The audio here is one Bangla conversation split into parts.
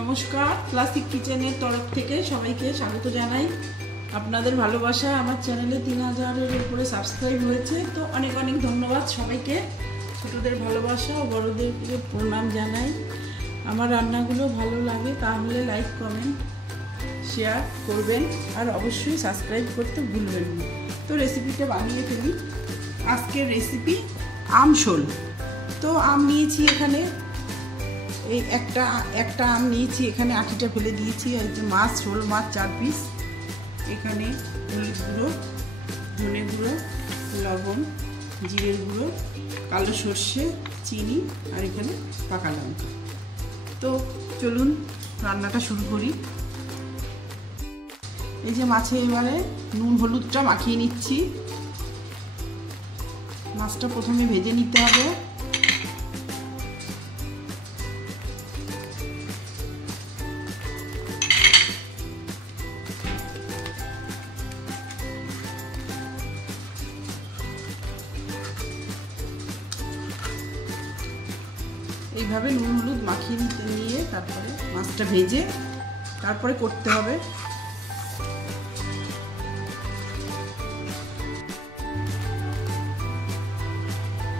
নমস্কার, ক্লাসিক কিচেনের তরফ থেকে সবাইকে স্বাগত জানাই। আপনাদের ভালোবাসা আমার চ্যানেলে 3000-এর উপরে সাবস্ক্রাইব হয়েছে, তো অনেক অনেক ধন্যবাদ সবাইকে। ছোটদের ভালোবাসা ও বড়দেরকে প্রণাম জানাই। আমার রান্নাগুলো ভালো লাগে তাহলে লাইক, কমেন্ট, শেয়ার করবেন আর অবশ্যই সাবস্ক্রাইব করতে ভুলবেন না। তো রেসিপিটা বানিয়ে ফেলি। আজকের রেসিপি আমশোল। তো আম নিয়েছি এখানে, এই একটা আম নিয়েছি, এখানে আটিটা ফেলে দিয়েছি। এই যে মাছ, শোল মাছ 4 পিস। এখানে হলুদ গুঁড়ো, ধনে গুঁড়ো, লবণ, জিরের গুঁড়ো, কালো সর্ষে, চিনি আর এখানে পাকা লঙ্কা। তো চলুন রান্নাটা শুরু করি। এই যে মাছে এবারে নুন হলুদটা মাখিয়ে নিচ্ছি। মাছটা প্রথমে ভেজে নিতে হবে। এইভাবে নুন হলুদ মাখিয়ে নিয়ে তারপরে মাছটা ভেজে তারপরে করতে হবে।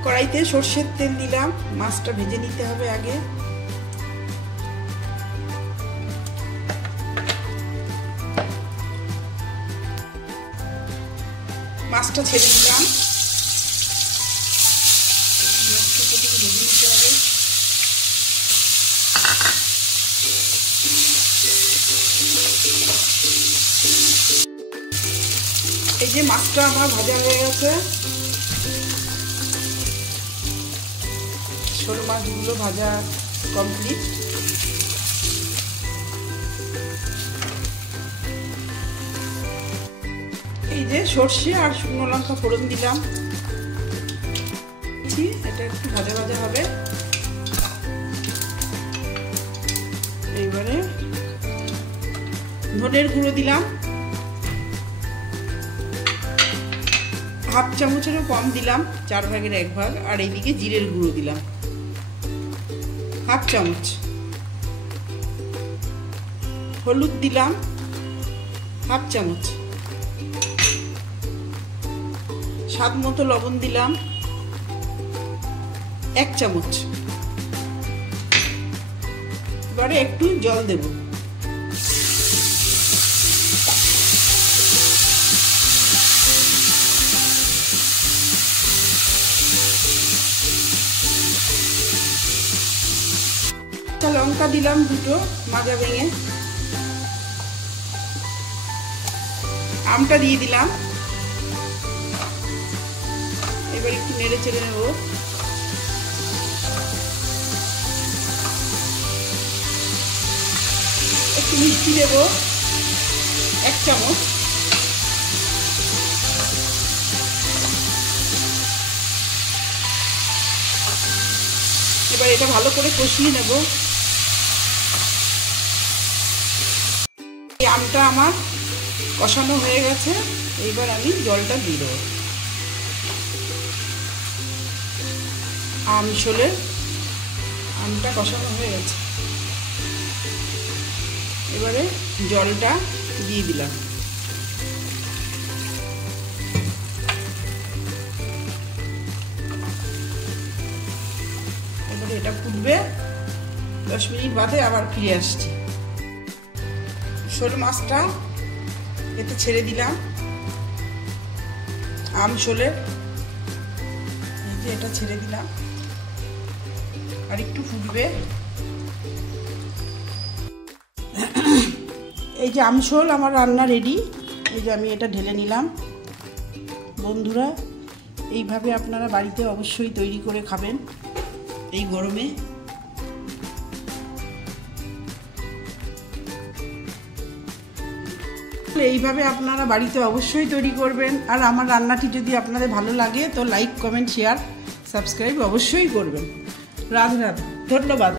কড়াইতে সর্ষের তেল দিলাম, মাছটা ভেজে নিতে হবে আগে। মাছটা ছেড়ে দিলাম, ভেজে নিতে হবে। এই যে মাছটা আমার ভাজা হয়ে গেছে, শোল মাছগুলো ভাজা কমপ্লিট। এই যে সর্ষে আর শুকনো লঙ্কা ফোড়ন দিলাম, এটা একটু ভাজা ভাজা হবে। এইবারে ধনের গুঁড়ো দিলাম, হাফ চামচেরও কম দিলাম, 4 ভাগের 1 ভাগ। আর এইদিকে জিরের গুঁড়ো দিলাম হাফ চামচ, হলুদ দিলাম হাফ চামচ, স্বাদ মতো লবণ দিলাম 1 চামচ। এবারে একটু জল দেব। লঙ্কা দিলাম 2টো মাজা ভেঙে। আমটা দিয়ে দিলাম। এবার একটু নেড়ে চেড়ে নেব। একটু মিষ্টি দেব 1 চামচ। এবার এটা ভালো করে কষিয়ে নেব। এই আমটা আমার কষানো হয়ে গেছে, এইবার আমি জলটা দিয়ে দেবো। আমশোলের আমটা কষানো হয়ে গেছে, এবারে জলটা দিয়ে দিলাম। এবারে এটা ফুটবে, 10 মিনিট বাদে আবার ফিরে আসছি। শোল মাছটা এতে ছেড়ে দিলাম, আমশোলের এই যে এটা ছেড়ে দিলাম, আর একটু ফুটবে। এই যে আমশোল আমার রান্না রেডি। এই যে আমি এটা ঢেলে নিলাম। বন্ধুরা, এইভাবে আপনারা বাড়িতে অবশ্যই তৈরি করে খাবেন এই গরমে। এইভাবে আপনারা বাড়িতে অবশ্যই তৈরি করবেন। আর আমার রান্নাটি যদি আপনাদের ভালো লাগে তো লাইক, কমেন্ট, শেয়ার, সাবস্ক্রাইব অবশ্যই করবেন। রাধে রাধে, ধন্যবাদ।